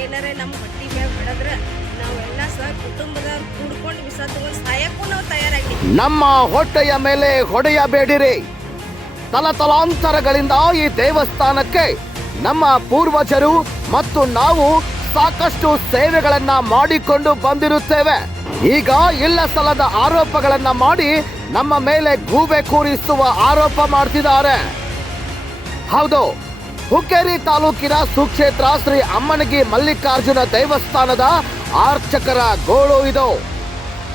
ನಮ್ಮ ಹೊಟ್ಟಿ ಮೇಲೆ ಹೊಡೆದ್ರೆ ನಮ್ಮ ಹೊಟ್ಟೆಯ ಮೇಲೆ ಹೊಡೆಯಬೇಡಿರಿ. ತಲತಲಾಂತರಗಳಿಂದ ಈ ದೇವಸ್ಥಾನಕ್ಕೆ ನಮ್ಮ ಪೂರ್ವಜರು ಮತ್ತು ನಾವು ಸಾಕಷ್ಟು ಸೇವೆಗಳನ್ನ ಮಾಡಿಕೊಂಡು ಬಂದಿರುತ್ತೇವೆ. ಈಗ ಇಲ್ಲ ಸಲದ ಆರೋಪಗಳನ್ನ ಮಾಡಿ ನಮ್ಮ ಮೇಲೆ ಗೂಬೆ ಕೂರಿಸುವ ಆರೋಪ ಮಾಡ್ತಿದ್ದಾರೆ. ಹೌದು, ಹುಕ್ಕೇರಿ ತಾಲೂಕಿನ ಸುಕ್ಷೇತ್ರ ಶ್ರೀ ಅಮ್ಮನಗಿ ಮಲ್ಲಿಕಾರ್ಜುನ ದೇವಸ್ಥಾನದ ಆರ್ಚಕರ ಗೋಳು ಇದು.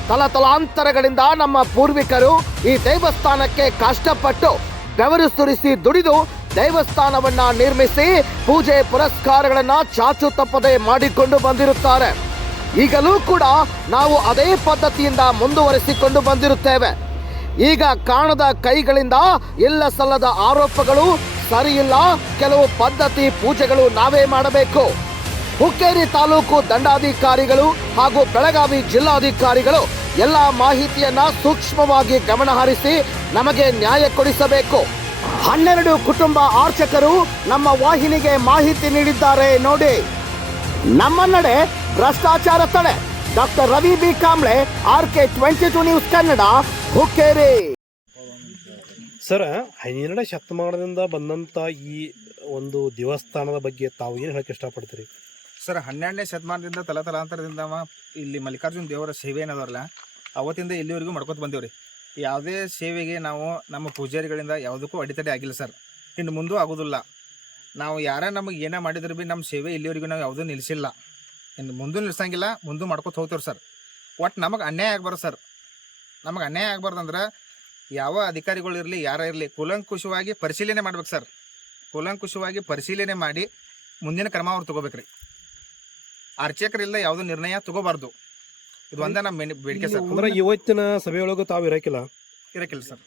ತಲತಲಾಂತರಗಳಿಂದ ನಮ್ಮ ಪೂರ್ವಿಕರು ಈ ದೇವಸ್ಥಾನಕ್ಕೆ ಕಷ್ಟಪಟ್ಟು ಬೆವರು ಸುರಿಸಿ ದುಡಿದು ದೇವಸ್ಥಾನವನ್ನ ನಿರ್ಮಿಸಿ ಪೂಜೆ ಪುರಸ್ಕಾರಗಳನ್ನ ಚಾಚು ತಪ್ಪದೆ ಮಾಡಿಕೊಂಡು ಬಂದಿರುತ್ತಾರೆ. ಈಗಲೂ ಕೂಡ ನಾವು ಅದೇ ಪದ್ಧತಿಯಿಂದ ಮುಂದುವರಿಸಿಕೊಂಡು ಬಂದಿರುತ್ತೇವೆ. ಈಗ ಕಾಣದ ಕೈಗಳಿಂದ ಇಲ್ಲ ಸಲ್ಲದ ಆರೋಪಗಳು ಸರಿಯಿಲ್ಲ. ಕೆಲವು ಪದ್ಧತಿ ಪೂಜೆಗಳು ನಾವೇ ಮಾಡಬೇಕು. ಹುಕ್ಕೇರಿ ತಾಲೂಕು ದಂಡಾಧಿಕಾರಿಗಳು ಹಾಗೂ ಬೆಳಗಾವಿ ಜಿಲ್ಲಾಧಿಕಾರಿಗಳು ಎಲ್ಲ ಮಾಹಿತಿಯನ್ನ ಸೂಕ್ಷ್ಮವಾಗಿ ಗಮನಹರಿಸಿ ನಮಗೆ ನ್ಯಾಯ ಕೊಡಿಸಬೇಕು. ಹನ್ನೆರಡು ಕುಟುಂಬ ಆರ್ಚಕರು ನಮ್ಮ ವಾಹಿನಿಗೆ ಮಾಹಿತಿ ನೀಡಿದ್ದಾರೆ ನೋಡಿ. ನಮ್ಮ ನಡೆ ಭ್ರಷ್ಟಾಚಾರ ತಡೆ. Doctor Ravi B. Kamble R K twenty two news Kannada Hukkeri. Sir ಹನ್ನೆರಡನೇ ಶತಮಾನದಿಂದ ಬಂದಂಥ ಈ ಒಂದು ದೇವಸ್ಥಾನದ ಬಗ್ಗೆ ತಾವು ಏನು ಹೇಳಕ್ಕೆ ಇಷ್ಟಪಡ್ತೀರಿ? ಸರ್ ಹನ್ನೆರಡನೇ ಶತಮಾನದಿಂದ ತಲತಲಾಂತರದಿಂದ ಇಲ್ಲಿ ಮಲ್ಲಿಕಾರ್ಜುನ ದೇವರ ಸೇವೆ ಏನದಲ್ಲ ಅವತ್ತಿಂದ ಇಲ್ಲಿವರೆಗೂ ಮಾಡ್ಕೊತ ಬಂದೇವ್ರಿ. ಯಾವುದೇ ಸೇವೆಗೆ ನಾವು ನಮ್ಮ ಪೂಜಾರಿಗಳಿಂದ ಯಾವುದಕ್ಕೂ ಅಡೆತಡೆ ಆಗಿಲ್ಲ ಸರ್. ಇನ್ನು ಮುಂದೂ ಆಗೋದಿಲ್ಲ. ನಾವು ಯಾರ ನಮಗೆ ಏನೇ ಮಾಡಿದ್ರು ಭೀ ನಮ್ಮ ಸೇವೆ ಇಲ್ಲಿವರೆಗೂ ನಾವು ಯಾವುದೂ ನಿಲ್ಲಿಸಿಲ್ಲ. ಇನ್ನು ಮುಂದೂ ನಿಲ್ಸಂಗಿಲ್ಲ ಮುಂದೂ ಮಾಡ್ಕೊತ ಹೋಗ್ತೀವಿ ಸರ್. ಒಟ್ಟು ನಮಗೆ ಅನ್ಯಾಯ ಆಗ್ಬಾರ್ದು ಸರ್. ನಮಗೆ ಅನ್ಯಾಯ ಆಗ್ಬಾರ್ದು ಅಂದ್ರೆ ಯಾವ ಅಧಿಕಾರಿಗಳು ಇರಲಿ, ಯಾರೇ ಇರಲಿ, ಕೂಲಂಕುಷವಾಗಿ ಪರಿಶೀಲನೆ ಮಾಡ್ಬೇಕು ಸರ್. ಕೂಲಂಕುಷವಾಗಿ ಪರಿಶೀಲನೆ ಮಾಡಿ ಮುಂದಿನ ಕ್ರಮ ಅವ್ರು ತಗೋಬೇಕ್ರಿ. ಅರ್ಚಕರಿಲ್ಲ ಯಾವುದೋ ನಿರ್ಣಯ ತಗೋಬಾರ್ದು. ಇದು ಒಂದೇ ನಮ್ಮ ಬೇಡಿ- ಬೇಡಿಕೆ ಸರ್. ಅಂದ್ರೆ ಇವತ್ತಿನ ಸಭೆಯೊಳಗೆ ತಾವು ಇರಕಿಲ್ಲ? ಇರಕಿಲ್ಲ ಸರ್.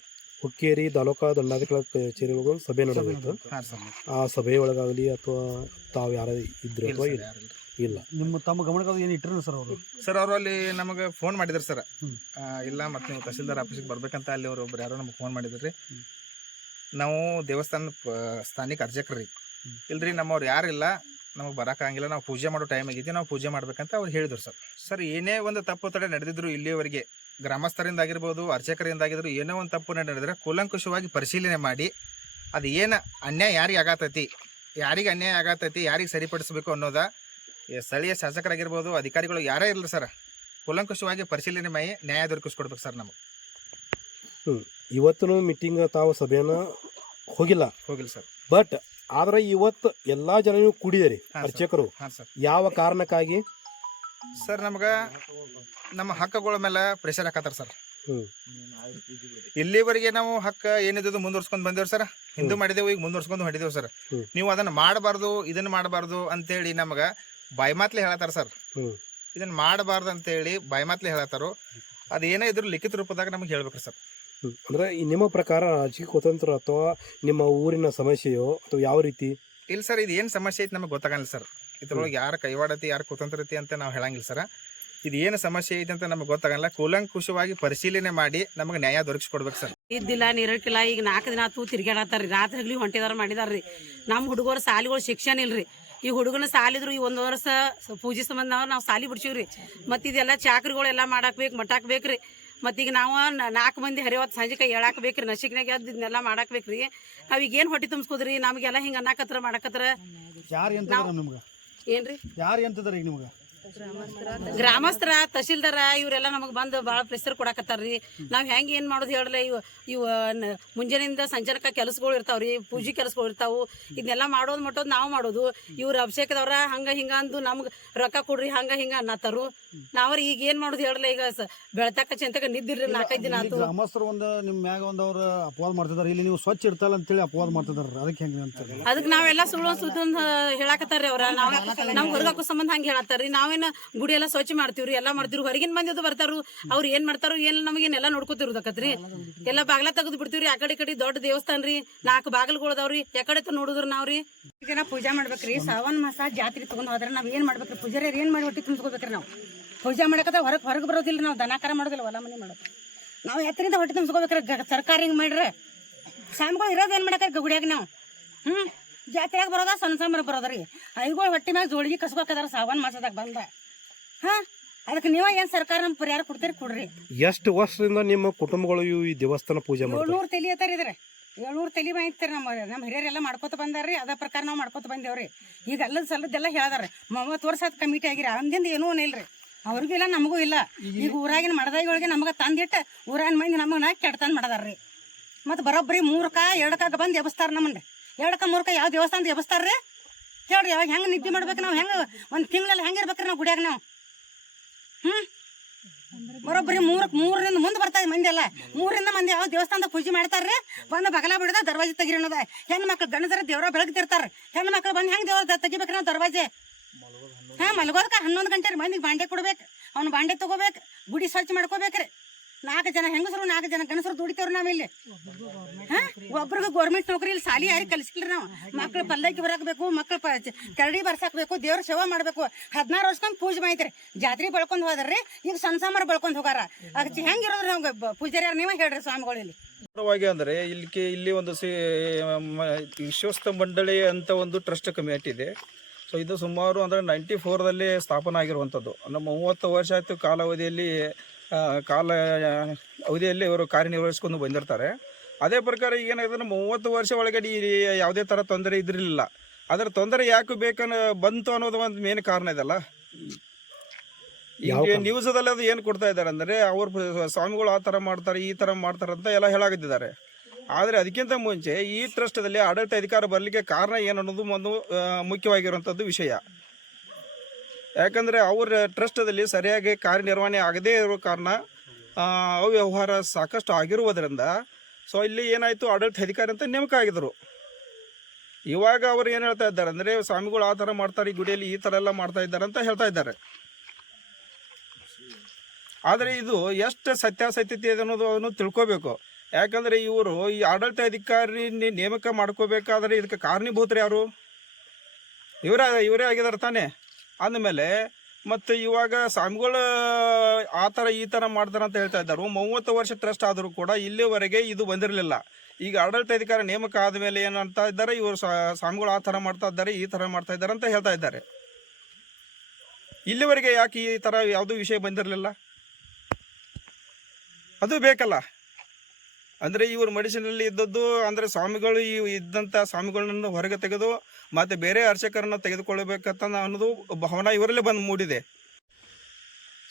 ಹುಕ್ಕೇರಿ ತಾಲೂಕಾ ದಂಡಾಧಿಕಾರಿ ಕಚೇರಿ ಒಳಗ ಸಭೆ ನಡೆದಿತ್ತು. ಹಾಂ ಸರ್. ಆ ಸಭೆಯೊಳಗಾಗಲಿ ಅಥವಾ ತಾವು ಯಾರ ಇದ್ರೆ ಇಲ್ಲ ಅಥವಾ ಇಲ್ಲ. ಇಲ್ಲ. ನಿಮ್ಮ ತಮ್ಮ ಗಮನಕ್ಕೆ ಏನು ಇಟ್ಟರು ಸರ್ ಅವರು? ಸರ್ ಅವರು ಅಲ್ಲಿ ನಮಗೆ ಫೋನ್ ಮಾಡಿದ್ರು ಸರ್. ಆ, ಇಲ್ಲ ಮತ್ತೆ ನೀವು ತಹಸೀಲ್ದಾರ್ ಆಫೀಸಿಗೆ ಬರ್ಬೇಕಂತ ಅಲ್ಲಿ ಅವರು ಒಬ್ರು ಯಾರೋ ನಮಗೆ ಫೋನ್ ಮಾಡಿದ್ರು ರೀ. ನಾವು ದೇವಸ್ಥಾನ ಪ- ಸ್ಥಾನಿಕ ಅರ್ಜಕರಿ ರೀ. ಇಲ್ರಿ ನಮ್ಮವ್ರು ಯಾರಿಲ್ಲ. ನಮಗೆ ಬರೋಕ್ಕಾಗಿಲ್ಲ ನಾವು ಪೂಜೆ ಮಾಡೋ ಟೈಮ್ ಆಗಿದೆ ನಾವು ಪೂಜೆ ಮಾಡಬೇಕಂತ ಅವ್ರು ಹೇಳಿದ್ರು ಸರ್. ಸರ್ ಏನೇ ಒಂದು ತಪ್ಪು ತಡೆ ನಡೆದಿದ್ರು ಇಲ್ಲಿಯವರೆಗೆ ಗ್ರಾಮಸ್ಥರಿಂದ ಆಗಿರ್ಬೋದು ಅರ್ಚಕರಿಂದ ಆಗಿದ್ರು ಏನೋ ಒಂದು ತಪ್ಪು ನಡೆದಿದ್ರೆ ಕೂಲಂಕುಷವಾಗಿ ಪರಿಶೀಲನೆ ಮಾಡಿ. ಅದು ಏನು ಅನ್ಯಾಯ ಯಾರಿಗೆ ಆಗತೈತಿ ಯಾರಿಗೆ ಅನ್ಯಾಯ ಆಗತೈತಿ ಯಾರಿಗೆ ಸರಿಪಡಿಸಬೇಕು ಅನ್ನೋದ ಸ್ಥಳೀಯ ಶಾಸಕರಾಗಿರ್ಬೋದು ಅಧಿಕಾರಿಗಳು ಯಾರೇ ಇರಲಿ ಸರ್ ಕೂಲಂಕುಷವಾಗಿ ಪರಿಶೀಲನೆ ಮಾಡಿ ನ್ಯಾಯ ದೊರಕಿಸ್ಕೊಡ್ಬೇಕು ಸರ್ ನಮಗೆ. ಇವತ್ತು ಮೀಟಿಂಗ್ ತಾವು ಸಭೆಯನ್ನು ಹೋಗಿಲ್ಲ. ಹೋಗಿಲ್ಲ ಸರ್. ಬಟ್ ಆದ್ರೆ ಇವತ್ತು ಎಲ್ಲಾ ಜನರು ಕೂಡಿದಿರಿ ಅರ್ಚಕರು. ಹಾಂ ಸರ್. ಯಾವ ಕಾರಣಕ್ಕಾಗಿ? ಸರ್ ನಮ್ಗೆ ನಮ್ಮ ಹಕ್ಕುಗಳ ಮೇಲೆ ಪ್ರೆಷರ್ ಹಾಕತ್ತಾರ ಸರ್. ಹ್ಮ್. ಇಲ್ಲಿವರೆಗೆ ನಾವು ಹಕ್ಕ ಏನಿದ್ದು ಮುಂದುವರ್ಸ್ಕೊಂಡ್ ಬಂದೇವ್ ಸರ್. ಹಿಂದೂ ಮಾಡಿದೆವು ಈಗ ಮುಂದುವರ್ಸ್ಕೊಂಡು ಹೊಡಿದೇವು ಸರ್. ಹ್ಮ್. ನೀವು ಅದನ್ನ ಮಾಡಬಾರ್ದು ಇದನ್ನ ಮಾಡಬಾರ್ದು ಅಂತೇಳಿ ನಮಗ ಬಾಯ್ಮಾತ್ಲೆ ಹೇಳತ್ತಾರ ಸರ್. ಹ್ಮ್. ಇದನ್ನ ಮಾಡಬಾರ್ದು ಅಂತೇಳಿ ಬಾಯ್ಮಾತ್ಲೆ ಹೇಳತ್ತಾರು. ಅದು ಇದ್ರ ಲಿಖಿತ ರೂಪದಾಗ ನಮಗೆ ಹೇಳ್ಬೇಕ್ರಿ ಸರ್. ಅಂದ್ರೆ ನಿಮ್ಮ ಪ್ರಕಾರ ರಾಜಕೀಯ ಕುತಂತ್ರ ಅಥವಾ ನಿಮ್ಮ ಊರಿನ ಸಮಸ್ಯೆಯೋ ಅಥವಾ ಯಾವ ರೀತಿ? ಇಲ್ಲ ಸರ್ ಇದು ಏನು ಸಮಸ್ಯೆ ಐತಿ ನಮಗೆ ಗೊತ್ತಾಗಲ್ಲ ಸರ್. ಇದ್ರೊಳಗೆ ಯಾರು ಕೈವಾಡತಿ ಯಾರು ಕುತಂತ್ರತಿ ಅಂತ ನಾವು ಹೇಳಂಗಿಲ್ಲ ಸರ್. ಇದು ಏನು ಸಮಸ್ಯೆ ಐತಿ ಅಂತ ನಮಗೆ ಗೊತ್ತಾಗಲ್ಲ ಕೂಲಂಕುಷವಾಗಿ ಪರಿಶೀಲನೆ ಮಾಡಿ ನಮಗೆ ನ್ಯಾಯ ದೊರಕಿಸ್ಕೊಡ್ಬೇಕು ಸರ್. ಇದ್ದಿಲ್ಲ ನೀರಕ್ಕಿಲ್ಲ ಈಗ ನಾಲ್ಕು ದಿನ ಆತು ತಿರ್ಗಾಡತ್ತಾರ್ರಿ ರಾತ್ರಿ ಹಗಲಿ ಹೊಂಟಿದಾರ ಮಾಡಿದಾರ್ರಿ. ನಮ್ಮ ಹುಡುಗರು ಸಾಲಿಗಳು ಶಿಕ್ಷಣ ಇಲ್ರಿ. ಈ ಹುಡುಗನ ಸಾಲಿದ್ರು ಈ ಒಂದು ವರ್ಷ ಪೂಜೆ ಸಂಬಂಧ ನಾವು ನಾವು ಸಾಲಿ ರೀ ಮತ್ತು ಇದೆಲ್ಲ ಚಾಕ್ರಿಗಳೆಲ್ಲ ಮಾಡಾಕ್ ಬೇಕು ಮಟ್ಟಾಕ್ ಬೇಕ್ರಿ ಮತ್ತು ಈಗ ನಾವು ನಾಲ್ಕು ಮಂದಿ ಹರಿವತ್ತು ಸಂಜೆಕ ಹೇಳಾಕ್ ಬೇಕ್ರಿ ನಶಿಕ್ನಾಗ ಎದ್ದು ಇದನ್ನೆಲ್ಲ ಮಾಡಾಕ್ ಬೇಕ್ರಿ. ನಾವ್ ಈಗ ಏನು ಹೊಟ್ಟಿ ತುಂಬಿಸ್ಕೋದ್ರಿ ನಮಗೆಲ್ಲ ಹಿಂಗ ಅನ್ನಕತ್ರ ಮಾಡಕತ್ರ. ಯಾರು ಏನ್ರಿ? ಯಾರು ಎಂತದ್ರಿ ಈಗ ನಿಮ್ಗೆ? ಗ್ರಾಮಸ್ಥರ ತಹಶೀಲ್ದಾರ ಇವರೆಲ್ಲ ನಮಗೆ ಬಂದು ಭಾಳ ಪ್ರೆಸರ್ ಕೊಡಾಕತ್ತಾರ್ರಿ. ನಾವು ಹೆಂಗೆ ಏನು ಮಾಡೋದು ಹೇಳ್ರಿ ಇವು ಇವು ಮುಂಜಾನೆಯಿಂದ ಸಂಜಾನಕ ಕೆಲಸಗಳು ಇರ್ತಾವ್ರಿ ಪೂಜೆ ಕೆಲಸಗಳು ಇರ್ತಾವು. ಇದನ್ನೆಲ್ಲ ಮಾಡೋದು ಮಟ್ಟೋದು ನಾವು ಮಾಡೋದು. ಇವ್ರು ಅಭಿಷೇಕದವ್ರ ಹಂಗ ಹಿಂಗ ಅಂದು ನಮ್ಗೆ ರೊಕ್ಕ ಕೊಡ್ರಿ ಹಂಗ ಹಿಂಗ ಅನ್ನತ್ತಾರು. ನಾವ್ರಿ ಈಗ ಏನು ಮಾಡೋದು ಹೇಳ್ರಿ ಈಗ ಬೆಳ್ತಾಕ ಬೆಳ್ತಕ್ಕ ಚೆಂತಕ ನಿದ್ದಿರ್ರಿ ನಾಲ್ಕೈದು ದಿನ ಆಯ್ತು ಗ್ರಾಮಸ್ಥರು ಒಂದು ನಿಮ್ಮ ಮ್ಯಾಗ ಒಂದು ಅವ್ರು ಅಪವಾದ ಮಾಡ್ತಿದಾರೆ. ಇಲ್ಲಿ ನೀವು ಸ್ವಚ್ಛ ಇರ್ತಲ್ಲ ಅಂತೇಳಿ ಅಪವಾದ ಮಾಡ್ತಿದಾರ ಅದಕ್ಕೆ ಹೆಂಗೆ ಅಂತ ಅದಕ್ಕೆ ನಾವೆಲ್ಲ ಸುಳ್ಳು ಸುದ್ದ ಹೇಳಾಕತ್ತಾರ್ರಿ ಅವ್ರ. ನಾವು ನಮ್ಗೆ ಹೊರಗಾಕೋ ಸಂಬಂಧ ಹಂಗೆ ಹೇಳತ್ತಾರ್ರಿ. ನಾವೇನ ಗುಡಿ ಎಲ್ಲ ಸ್ವಚ್ಛ ಮಾಡ್ತೀವ್ರಿ, ಎಲ್ಲಾ ಮಾಡ್ತೀವಿ ಹೊರಗಿನ ಮಂದಿ ಅದು ಬರ್ತಾರು ಅವ್ರು ಏನ್ ಮಾಡ್ತಾರೋ ಏನ್ ನಮಗೇನೆಲ್ಲ ನೋಡ್ಕೊತಿರೋದಕ್ಕತ್ರಿ. ಎಲ್ಲ ಬಾಗ್ಲ ತೆಗೆದು ಬಿಡ್ತೀವ್ರಿ, ಆ ಕಡೆ ಕಡೆ ದೊಡ್ಡ ದೇವಸ್ಥಾನ ರೀ ನಾಲ್ಕು ಬಾಗಿಲುಗಳದಾವ್ರಿ ಯಾಕಡೆ ನೋಡಿದ್ರು ನಾವ್ರಿ. ದಿನ ಪೂಜಾ ಮಾಡ್ಬೇಕ್ರಿ, ಸಾವನ್ ಮಾಸ ಜಾತ್ರೆ ತಗೊಂಡ್ ಹೋದ್ರೆ ನಾವ್ ಏನ್ ಮಾಡ್ಬೇಕ್ರಿ? ಪೂಜಾರಿ ಏನ್ ಮಾಡಿ ಹೊಟ್ಟಿ ತುಂಬಿಸ್ಕೋಬೇಕ್ರಿ ನಾವು? ಪೂಜಾ ಮಾಡಕತ್ತ ಹೊರಗ್, ಹೊರಗೆ ಬರೋದಿಲ್ಲ ನಾವು, ದನಕಾರ ಮಾಡೋದಿಲ್ಲ, ಹೊಲ ಮನೆ ಮಾಡೋದು. ನಾವು ಎತ್ತರಿಂದ ಹೊಟ್ಟೆ ತುಂಬಿಸ್ಕೋಬೇಕ್ರಿ ಸರ್ಕಾರ ಹಿಂಗ್ ಮಾಡ್ರೆ. ಸ್ವಾಮಿಗಳು ಇರೋದು ಏನ್ ಮಾಡಕ್ರಿ ಗುಡಿಯಾಗ ನಾವು? ಹ್ಮ್? ಜಾತ್ರೆಯಾಗ ಬರೋದ ಸಣ್ಣ ಸಣ್ಣ ಬರೋದ್ರಿ ಐಗಳು ಹೊಟ್ಟಿ ಮ್ಯಾಗ ಜೋಳಿಗೆ ಕಸ್ಬೇಕಾದ್ರೆ ಸಾವನ್ ಮಾಸದಾಗ ಬಂದ. ಹಾ ಅದಕ್ಕೆ ನೀವ ಏನ್ ಸರ್ಕಾರ ನಮ್ ಪರಿಹಾರ ಕೊಡ್ತೀರಿ ಕೊಡ್ರಿ. ಎಷ್ಟು ವರ್ಷದಿಂದ ನಿಮ್ಮ ಕುಟುಂಬಗಳು ಈ ದೇವಸ್ಥಾನ ಪೂಜೆ ಏಳ್ನೂರು ತಲಿ ಅತ್ತಾರ ಇದ್ರೆ. ಏಳ್ನೂರು ತಲಿ ಮಾಡ್ತಾರೆ ನಮ್ಮ ನಮ್ಮ ಹಿರಿಯರೆಲ್ಲ ಮಾಡ್ಕೊತ ಬಂದಾರ್ರಿ ಅದ ಪ್ರಕಾರ ನಾವು ಮಾಡ್ಕೊತ ಬಂದೇವ್ರಿ. ಈಗ ಅಲ್ಲದ ಸಲ್ಲದೆಲ್ಲ ಹೇಳ್ದಾರ ಮೂವತ್ತು ವರ್ಷ ಅದ್ ಕಮಿಟಿ ಆಗಿರಿ. ಅಂದಿಂದ ಏನೂ ಇಲ್ರಿ ಅವ್ರಿಗೂ ಇಲ್ಲ ನಮಗೂ ಇಲ್ಲ. ಈಗ ಊರಾಗಿನ ಮಡದಾಯಿಗಳಿಗೆ ನಮಗೆ ತಂದಿಟ್ಟು ಊರಾಗಿನ ಮಂದಿ ನಮ್ಮನ್ನ ಕೆಡ್ತಾನ ಮಾಡದಾರ್ರಿ ಮತ್ತು ಬರೋಬ್ಬರಿ ಮೂರಕ್ಕ ಎರಡಕ್ಕ ಬಂದು ಎಬ್ಸ್ತಾರ ನಮ್ಮನ್ನ. ಎರಡಕ್ಕ ಮೂರಕ್ಕ ಯಾವ ದೇವಸ್ಥಾನದ ಎಬ್ಸ್ತಾರ್ರಿ ಹೇಳ್ರಿ, ಯಾವಾಗ ಹೆಂಗೆ ನಿದ್ದೆ ಮಾಡ್ಬೇಕು ನಾವು? ಹೆಂಗೆ ಒಂದು ತಿಂಗಳಲ್ಲಿ ಹೆಂಗೆ ಇರ್ಬೇಕ್ರಿ ನಾವು ಗುಡಿಯಾಗ ನಾವು? ಹ್ಞೂ ಬರೋಬ್ಬರಿ ಮೂರಕ್ಕೆ ಮೂರರಿಂದ ಮುಂದೆ ಬರ್ತಾರೆ ಮಂದಿ ಎಲ್ಲ. ಮೂರಿಂದ ಮಂದಿ ಯಾವ ದೇವಸ್ಥಾನದ ಪೂಜೆ ಮಾಡ್ತಾರ್ರಿ? ಬಂದು ಬಗಲ ಬಿಡದ ದರ್ವಾಜೆ ತೆಗಿರೋದ ಹೆಣ್ಣು ಮಕ್ಳು ಗಂಡಸರ ದೇವ್ರ ಬೆಳಗ್ತಿರ್ತಾರ. ಹೆಣ್ಣು ಮಕ್ಳು ಬಂದು ಹೆಂಗೆ ದೇವ್ರ ತೆಗಿಬೇಕ್ರಿ ನಾವು ದರ್ವಾಜೆ? ಹಾ ಮಲ್ಗೋದಕ್ಕೆ ಹನ್ನೊಂದು ಗಂಟೆ ಮಂದಿಗೆ ಬಾಂಡೆ ಕೊಡ್ಬೇಕು. ಅವ್ನು ಬಾಂಡೆ ತಗೋಬೇಕು. ಗುಡಿ ಸ್ವಚ್ಛ ಮಾಡ್ಕೋಬೇಕ್ರಿ. ನಾಲ್ಕು ಜನ ಹೆಂಗಸರು, ನಾಲ್ಕು ಜನ ಗಣಸರು ದುಡಿತೇವ್ರಿ ನಾವಿಲ್ಲಿ ಹಾ? ಒಬ್ರಿಗೆ ಗೌರ್ಮೆಂಟ್ ನೌಕರಿ ಇಲ್ಲಿ ಸಾಲಿ ಯಾರಿಗೆ ಕಲಿಸ್ಕಿಲ್ರಿ ನಾವು. ಮಕ್ಳು ಪಲ್ಲಕ್ಕಿ ಬರಾಕ್ಬೇಕು, ಮಕ್ಳು ಕರಡಿ ಬರ್ಸಾಕ್ಬೇಕು, ದೇವ್ರ ಸೇವೆ ಮಾಡಬೇಕು. ಹದಿನಾರು ವರ್ಷಕ್ಕೊಂದು ಪೂಜೆ ಮಾಡ್ತಾರೆ ಜಾತ್ರೆ ಬೆಳ್ಕೊಂಡು ಹೋದ್ರಿ ಈಗ ಸಣ್ಣ ಸಾಮಾರ ಬೆಳ್ಕೊಂಡು ಹೋಗಾರ. ಅದಕ್ಕೆ ಹೆಂಗಿರೋದ್ರಿ ನಮ್ಗೆ ಪೂಜಾರಿ ನೀವೇ ಹೇಳ್ರಿ ಸ್ವಾಮಿಗಳು ಇಲ್ಲಿ. ವಾಗಿ ಅಂದರೆ ಇಲ್ಲಿ ಇಲ್ಲಿ ಒಂದು ಸಿ ವಿಶ್ವಸ್ತ ಮಂಡಳಿ ಅಂತ ಒಂದು ಟ್ರಸ್ಟ್ ಕಮಿಟಿ ಇದೆ. ಸೊ ಇದು ಸುಮಾರು ಅಂದರೆ ನೈಂಟಿ ಫೋರ್ದಲ್ಲಿ ಸ್ಥಾಪನೆ ಆಗಿರುವಂಥದ್ದು ನಮ್ಮ ಮೂವತ್ತು ವರ್ಷ ಆಯಿತು ಕಾಲಾವಧಿಯಲ್ಲಿ ಕಾಲ ಅವಧಿಯಲ್ಲಿ ಇವರು ಕಾರ್ಯನಿರ್ವಹಿಸ್ಕೊಂಡು ಬಂದಿರ್ತಾರೆ. ಅದೇ ಪ್ರಕಾರ ಈಗ ಏನಾಗಿದೆ ಮೂವತ್ತು ವರ್ಷ ಒಳಗಡೆ ಈ ಯಾವುದೇ ಥರ ತೊಂದರೆ ಇದ್ರಲಿಲ್ಲ. ಅದರ ತೊಂದರೆ ಯಾಕೆ ಬೇಕನ್ನ ಬಂತು ಅನ್ನೋದು ಒಂದು ಮೇನ್ ಕಾರಣ ಇದೆಲ್ಲ. ಈಗ? ನ್ಯೂಸದಲ್ಲಿ ಅದು ಏನು ಕೊಡ್ತಾ ಇದ್ದಾರೆ ಅಂದರೆ ಅವ್ರ ಸ್ವಾಮಿಗಳು ಆ ಥರ ಮಾಡ್ತಾರೆ ಈ ಥರ ಮಾಡ್ತಾರೆ ಅಂತ ಎಲ್ಲ ಹೇಳಾಗಿದ್ದಾರೆ ಆದರೆ ಅದಕ್ಕಿಂತ ಮುಂಚೆ ಈ ಟ್ರಸ್ಟ್ದಲ್ಲಿ ಆಡಳಿತ ಅಧಿಕಾರ ಬರಲಿಕ್ಕೆ ಕಾರಣ ಏನು ಅನ್ನೋದು ಒಂದು ಮುಖ್ಯವಾಗಿರುವಂಥದ್ದು ವಿಷಯ. ಯಾಕಂದರೆ ಅವ್ರ ಟ್ರಸ್ಟದಲ್ಲಿ ಸರಿಯಾಗಿ ಕಾರ್ಯನಿರ್ವಹಣೆ ಆಗದೇ ಇರೋ ಕಾರಣ ಅವ್ಯವಹಾರ ಸಾಕಷ್ಟು ಆಗಿರುವುದರಿಂದ ಸೊ ಇಲ್ಲಿ ಏನಾಯಿತು, ಆಡಳಿತ ಅಧಿಕಾರಿ ಅಂತ ನೇಮಕ ಆಗಿದ್ರು. ಇವಾಗ ಅವರು ಏನು ಹೇಳ್ತಾ ಇದ್ದಾರೆ ಅಂದರೆ, ಸ್ವಾಮಿಗಳು ಆ ಥರ ಮಾಡ್ತಾರೆ, ಈ ಗುಡಿಯಲ್ಲಿ ಈ ಥರ ಎಲ್ಲ ಮಾಡ್ತಾ ಇದ್ದಾರೆ ಅಂತ ಹೇಳ್ತಾ ಇದ್ದಾರೆ. ಆದರೆ ಇದು ಎಷ್ಟು ಸತ್ಯಾಸತ್ಯತೆ ಇದೆ ಅನ್ನೋದು ಅವನು ತಿಳ್ಕೊಬೇಕು. ಯಾಕಂದರೆ ಇವರು ಈ ಆಡಳಿತ ಅಧಿಕಾರಿ ನೇಮಕ ಮಾಡ್ಕೋಬೇಕಾದ್ರೆ ಇದಕ್ಕೆ ಕಾರಣೀಭೂತರು ಯಾರು? ಇವರೇ ಇವರೇ ಆಗಿದ್ದಾರೆ ತಾನೇ. ಅಂದಮೇಲೆ ಮತ್ತು ಇವಾಗ ಸ್ವಾಮಿಗಳು, ಆ ಥರ ಈ ಥರ ಮಾಡ್ತಾರೆ ಅಂತ ಹೇಳ್ತಾ ಇದ್ದಾರೆ. ಮೂವತ್ತು ವರ್ಷ ಟ್ರಸ್ಟ್ ಆದರೂ ಕೂಡ ಇಲ್ಲಿವರೆಗೆ ಇದು ಬಂದಿರಲಿಲ್ಲ. ಈಗ ಆಡಳಿತಾಧಿಕಾರಿ ನೇಮಕ ಆದಮೇಲೆ ಏನು ಅಂತ ಇದ್ದಾರೆ, ಇವರು ಸ್ವಾಮಿಗಳು ಆ ಥರ ಮಾಡ್ತಾ ಇದ್ದಾರೆ, ಈ ಥರ ಮಾಡ್ತಾ ಇದ್ದಾರೆ ಅಂತ ಹೇಳ್ತಾ ಇದ್ದಾರೆ. ಇಲ್ಲಿವರೆಗೆ ಯಾಕೆ ಈ ಥರ ಯಾವುದೂ ವಿಷಯ ಬಂದಿರಲಿಲ್ಲ? ಅದು ಬೇಕಲ್ಲ. ಅಂದರೆ ಇವರು ಮಡಿಸಿನಲ್ಲಿ ಇದ್ದದ್ದು ಅಂದರೆ ಸ್ವಾಮಿಗಳು ಈ ಇದ್ದಂಥ ಸ್ವಾಮಿಗಳನ್ನ ಹೊರಗೆ ತೆಗೆದು ಮತ್ತು ಬೇರೆ ಅರ್ಚಕರನ್ನು ತೆಗೆದುಕೊಳ್ಳಬೇಕಂತ ಅನ್ನೋದು ಭಾವನಾ ಇವರಲ್ಲೇ ಬಂದು ಮೂಡಿದೆ.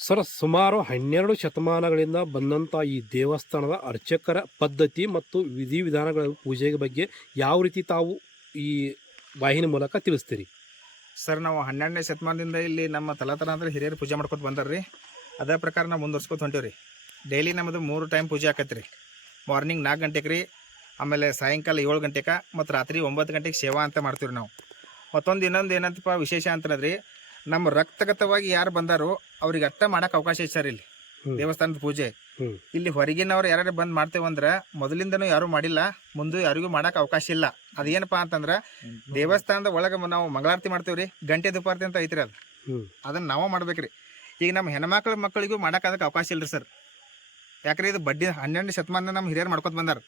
ಸರ್ ಸುಮಾರು ಹನ್ನೆರಡು ಶತಮಾನಗಳಿಂದ ಬಂದಂಥ ಈ ದೇವಸ್ಥಾನದ ಅರ್ಚಕರ ಪದ್ಧತಿ ಮತ್ತು ವಿಧಿವಿಧಾನಗಳ ಪೂಜೆಗೆ ಬಗ್ಗೆ ಯಾವ ರೀತಿ ತಾವು ಈ ವಾಹಿನಿ ಮೂಲಕ ತಿಳಿಸ್ತೀರಿ? ಸರ್ ನಾವು ಹನ್ನೆರಡನೇ ಶತಮಾನದಿಂದ ಇಲ್ಲಿ ನಮ್ಮ ತಲತಲಾಂತರ ಹಿರಿಯರು ಪೂಜೆ ಮಾಡ್ಕೊತ ಬಂದಾರ್ರಿ. ಅದೇ ಪ್ರಕಾರ ನಾವು ಮುಂದುವರ್ಸ್ಕೊತ ಹೊಂಟೀವಿ ರೀ ಡೈಲಿ ನಮ್ಮದು ಮೂರು ಟೈಮ್ ಪೂಜೆ ಆಕೈತೆ ರೀ ಮಾರ್ನಿಂಗ್ ನಾಲ್ಕು ಗಂಟೆಗೆ ರೀ ಆಮೇಲೆ ಸಾಯಂಕಾಲ ಏಳು ಗಂಟೆಗೆ ಮತ್ತು ರಾತ್ರಿ ಒಂಬತ್ತು ಗಂಟೆಗೆ ಸೇವಾ ಅಂತ ಮಾಡ್ತೀವಿ ರೀ ನಾವು. ಮತ್ತೊಂದು ಇನ್ನೊಂದು ಏನಂತಪ್ಪ ವಿಶೇಷ ಅಂತಂದ್ರಿ ನಮ್ಮ ರಕ್ತಗತವಾಗಿ ಯಾರು ಬಂದಾರೋ ಅವ್ರಿಗೆ ಅಟ್ಟ ಮಾಡಕ್ಕೆ ಅವಕಾಶ ಐತೆ ಸರ್ ಇಲ್ಲಿ ದೇವಸ್ಥಾನದ ಪೂಜೆ. ಇಲ್ಲಿ ಹೊರಗಿನವ್ರು ಯಾರು ಬಂದು ಮಾಡ್ತೇವಂದ್ರೆ ಮೊದಲಿಂದನೂ ಯಾರು ಮಾಡಿಲ್ಲ ಮುಂದೆ ಯಾರಿಗೂ ಮಾಡಕ್ಕೆ ಅವಕಾಶ ಇಲ್ಲ. ಅದೇನಪ್ಪ ಅಂತಂದ್ರೆ ದೇವಸ್ಥಾನದ ಒಳಗೆ ನಾವು ಮಂಗಳಾರತಿ ಮಾಡ್ತೀವಿ ರೀ ಗಂಟೆ ದುಪಾರತಿ ಅಂತ ಐತ್ರಿ ಅದು. ಅದನ್ನು ಅದನ್ನ ನಾವು ಮಾಡ್ಬೇಕ್ರಿ. ಈಗ ನಮ್ಮ ಹೆಣ್ಮಕ್ಳ ಮಕ್ಕಳಿಗೂ ಮಾಡೋಕೆ ಅದಕ್ಕೆ ಅವಕಾಶ ಇಲ್ರಿ ಸರ್. ಯಾಕ್ರಿ ಇದು ಬಡ್ಡಿ ಹನ್ನೆರಡು ಶತಮಾನ ನಮ್ಮ ಹಿರಿಯರು ಮಾಡ್ಕೊತ ಬಂದಾರ.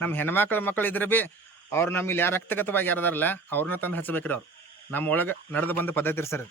ನಮ್ಮ ಹೆಣ್ಮಕ್ಳ ಮಕ್ಕಳು ಇದ್ರೆ ಬಿ ಅವ್ರು ನಮ್ಮ ಇಲ್ಲಿ ಯಾರು ರಕ್ತಗತವಾಗಿ ಯಾರದಾರಲ್ಲ, ಅವ್ರನ್ನ ತಂದು ಹಚ್ಚಬೇಕ್ರಿ ಅವ್ರು. ನಮ್ಮ ಒಳಗೆ ನಡೆದು ಬಂದ ಪದ್ಧತಿ ಸರ್